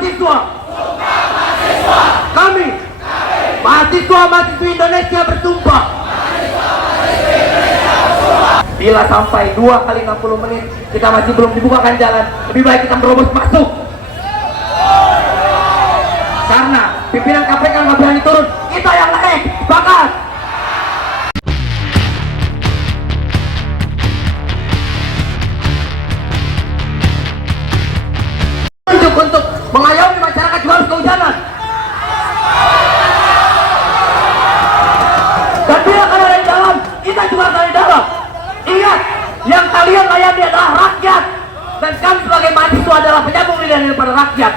mahasiswa. Kami mahasiswa-mahasiswi Indonesia bersumpah. Bila sampai 2 kali 60 menit kita masih belum dibukakan jalan, lebih baik kita merobos masuk. Karena pimpinan KPK nggak berani turun, kita yang naik. Sepakat? Untuk mengayomi masyarakat juga harus kehujanan. Dan bila kalian ada di dalam, kita juga ada di dalam. Ingat, yang kalian layani adalah rakyat, dan kami sebagai mahasiswa adalah penyambung lidah daripada rakyat.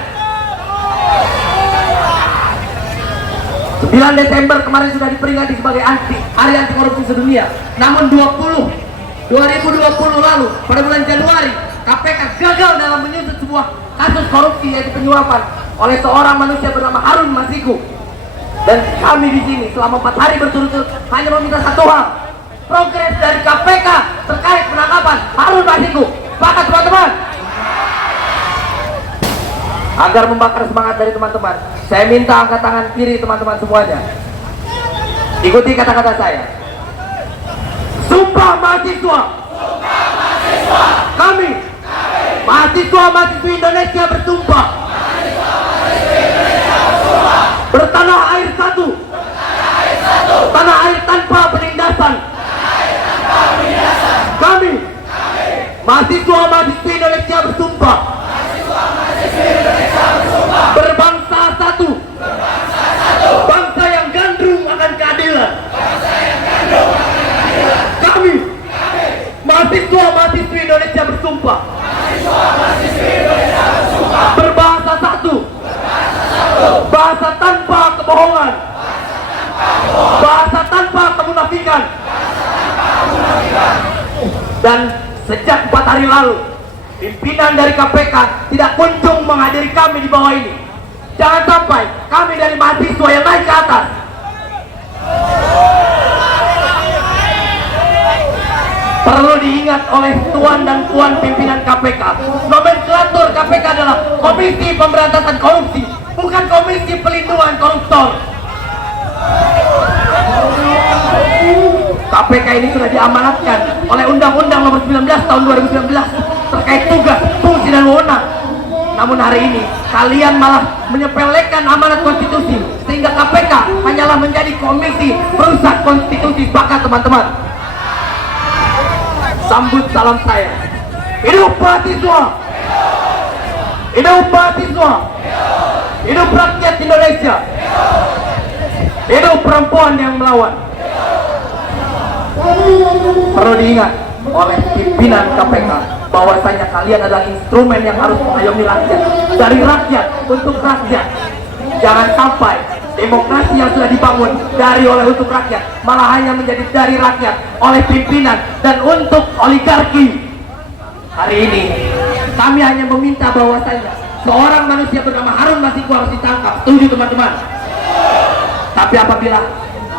9 Desember kemarin sudah diperingati sebagai hari anti korupsi sedunia. Namun 2020 lalu pada bulan Januari, KPK gagal dalam menyusut sebuah kasus korupsi yaitu penyuapan oleh seorang manusia bernama Harun Masiku. Dan kami di sini selama 4 hari berturut-turut hanya meminta satu hal: progres dari KPK terkait penangkapan Harun Masiku. Sepakat teman-teman? Agar membakar semangat dari teman-teman, saya minta angkat tangan kiri teman-teman semuanya. Ikuti kata-kata saya. Sumpah mahasiswa. Kami mahasiswa-mahasiswi Indonesia bersumpah. Bertanah air satu. Tanah air tanpa penindasan. Kami mahasiswa-mahasiswi Indonesia bersumpah. Berbangsa satu. Bangsa yang gandrung akan keadilan. Kami mahasiswa-mahasiswi Indonesia bersumpah. Berbahasa satu. Bahasa tanpa kebohongan. Bahasa tanpa kemunafikan. Dan sejak 4 hari lalu, pimpinan dari KPK tidak kunjung menghadiri kami di bawah ini. Jangan sampai kami dari mahasiswa yang naik ke atas. Perlu diingat oleh tuan dan puan pimpinan KPK, nomenklatur KPK adalah Komisi Pemberantasan Korupsi, bukan Komisi Pelindungan Koruptor. KPK ini sudah diamanatkan oleh Undang-Undang Nomor 19 Tahun 2019 terkait tugas, fungsi dan wewenang. Namun hari ini kalian malah menyepelekan amanat konstitusi sehingga KPK hanyalah menjadi komisi perusak konstitusi. Sepakat teman-teman? Sambut salam saya. Hidup mahasiswa. Hidup mahasiswa. Hidup rakyat Indonesia. Hidup perempuan yang melawan. Perlu diingat oleh pimpinan KPK bahwasanya kalian adalah instrumen yang harus mengayomi rakyat, dari rakyat untuk rakyat. Jangan sampai demokrasi yang sudah dibangun dari oleh untuk rakyat malah hanya menjadi dari rakyat oleh pimpinan dan untuk oligarki. Hari ini kami hanya meminta bahwasanya seorang manusia bernama Harun Masiku harus ditangkap. Setuju teman-teman? Tapi apabila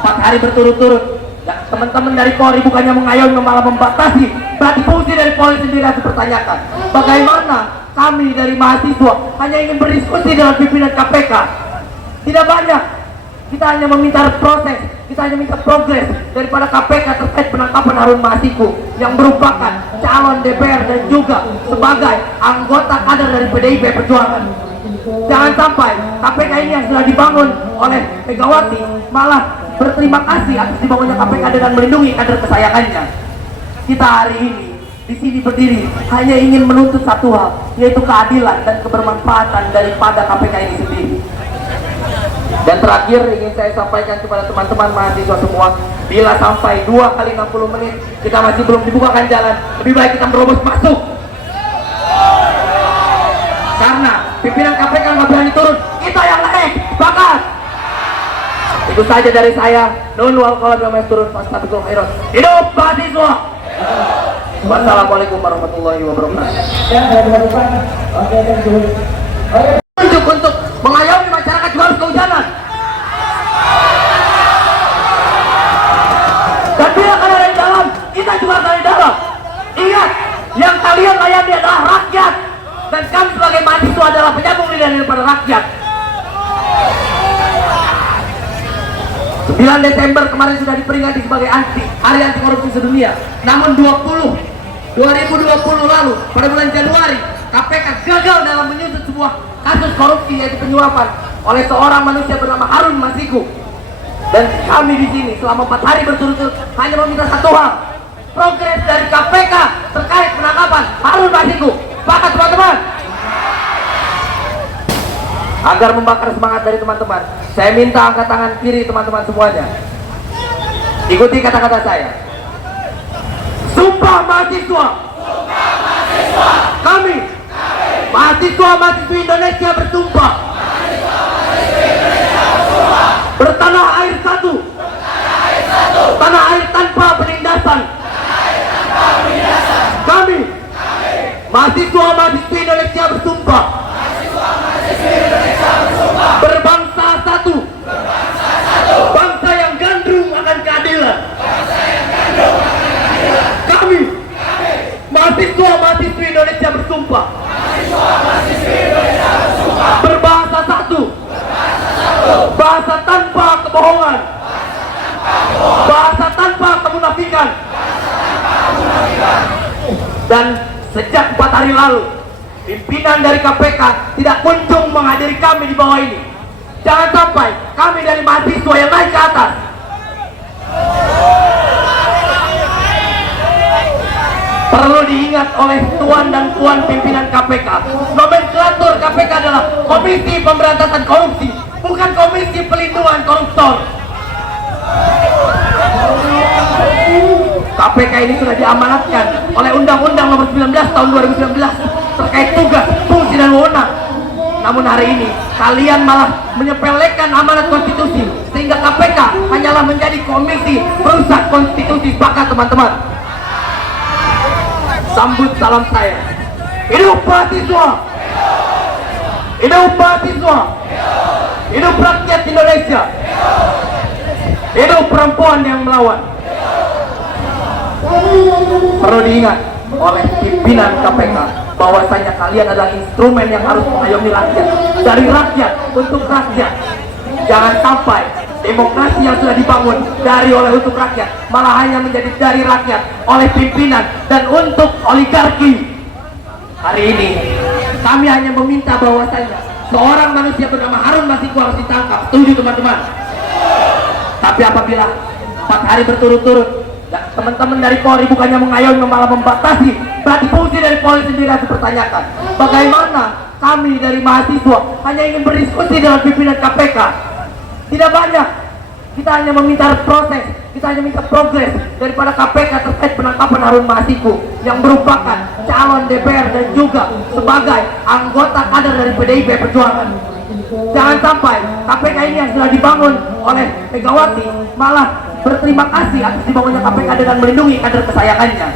4 hari berturut-turut teman-teman dari Polri bukannya mengayomi malah membatasi, berarti fungsi dari Polri sendiri harus dipertanyakan. Bagaimana kami dari mahasiswa hanya ingin berdiskusi dengan pimpinan KPK? Tidak banyak. Kita hanya meminta proses, kita hanya minta progres daripada KPK terkait penangkapan Harun Masiku yang merupakan calon DPR dan juga sebagai anggota kader dari PDIP Perjuangan. Jangan sampai KPK ini yang sudah dibangun oleh Megawati malah berterima kasih atas dibangunnya KPK dengan melindungi kader kesayangannya. Kita hari ini di sini berdiri hanya ingin menuntut satu hal, yaitu keadilan dan kebermanfaatan daripada KPK ini sendiri. Dan terakhir ingin saya sampaikan kepada teman-teman mahasiswa semua, bila sampai 2 kali 60 menit kita masih belum dibukakan jalan, lebih baik kita merobos masuk. Karena pimpinan KPK nggak berani turun, kita yang naik. Sepakat? Itu saja dari saya. Nun wal qalam yang turun fastabiqul khairat. Hidup mahasiswa. Wassalamualaikum warahmatullahi wabarakatuh. Untuk mengayomi masyarakat juga harus kehujanan. Dan bila kalian ada di dalam, kita juga ada di dalam. Ingat, yang kalian layani adalah rakyat, dan kami sebagai mahasiswa adalah penyambung lidah daripada rakyat. 9 Desember kemarin sudah diperingati sebagai hari anti korupsi sedunia. Namun 2020 lalu pada bulan Januari KPK gagal dalam menyusut sebuah kasus korupsi, yaitu penyuapan oleh seorang manusia bernama Harun Masiku. Dan kami di sini selama 4 hari berturut-turut hanya meminta satu hal: progres dari KPK terkait penangkapan Harun Masiku. Sepakat teman-teman? Agar membakar semangat dari teman-teman, saya minta angkat tangan kiri teman-teman semuanya. Ikuti kata-kata saya. Sumpah mahasiswa. Kami mahasiswa-mahasiswi Indonesia bersumpah bertanah air satu, tanah air tanpa penindasan. Kami mahasiswa-mahasiswi Indonesia bersumpah berbangsa satu, bangsa yang gandrung akan keadilan. Kami mahasiswa-mahasiswi Indonesia bersumpah berbahasa satu, bahasa tanpa kebohongan, bahasa tanpa kemunafikan. Dan sejak 4 hari lalu pimpinan dari KPK tidak kunjung menghadiri kami di bawah ini. Jangan sampai kami dari mahasiswa yang naik ke atas. Perlu diingat oleh tuan dan puan pimpinan KPK, nomenklatur KPK adalah Komisi Pemberantasan Korupsi, bukan Komisi Pelindungan Koruptor. KPK ini sudah diamanatkan oleh Undang-Undang Nomor 19 Tahun 2019 terkait tugas, fungsi dan wewenang. Namun hari ini kalian malah menyepelekan amanat konstitusi, sehingga KPK hanyalah menjadi komisi perusak konstitusi. Sepakat teman-teman? Sambut salam saya. Hidup mahasiswa, hidup mahasiswa, hidup rakyat Indonesia, hidup perempuan yang melawan. Perlu diingat oleh pimpinan KPK bahwasanya kalian adalah instrumen yang harus mengayomi rakyat, dari rakyat untuk rakyat. Jangan sampai demokrasi yang sudah dibangun dari oleh untuk rakyat malah hanya menjadi dari rakyat oleh pimpinan dan untuk oligarki. Hari ini kami hanya meminta bahwasanya seorang manusia bernama Harun Masiku harus ditangkap. Setuju teman-teman? Tapi apabila 4 hari berturut-turut teman-teman dari Polri bukannya mengayomi malah membatasi, berarti fungsi dari Polri sendiri harus dipertanyakan. Bagaimana kami dari mahasiswa hanya ingin berdiskusi dengan pimpinan KPK? Tidak banyak. Kita hanya meminta proses, kita hanya minta progres daripada KPK terkait penangkapan Harun Masiku yang merupakan calon DPR dan juga sebagai anggota kader dari PDIP Perjuangan. Jangan sampai KPK ini yang sudah dibangun oleh Megawati malah berterima kasih atas dibangunnya KPK dengan melindungi kader kesayangannya.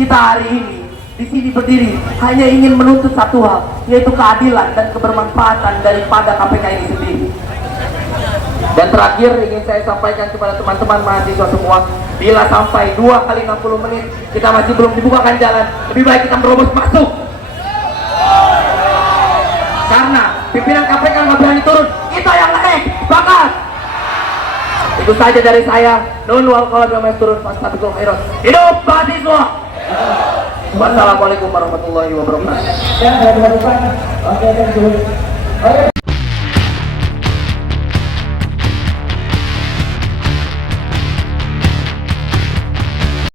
Kita hari ini di sini berdiri hanya ingin menuntut satu hal, yaitu keadilan dan kebermanfaatan daripada KPK ini sendiri. Dan terakhir ingin saya sampaikan kepada teman-teman mahasiswa semua, bila sampai 2 kali 60 menit kita masih belum dibukakan jalan, lebih baik kita merobos masuk. Karena pimpinan KPK nggak berani turun, kita yang naik. Sepakat? Itu saja dari saya. Nun wal qalam yang turun fastabiqul khairat. Hidup mahasiswa. Wassalamualaikum warahmatullahi wabarakatuh.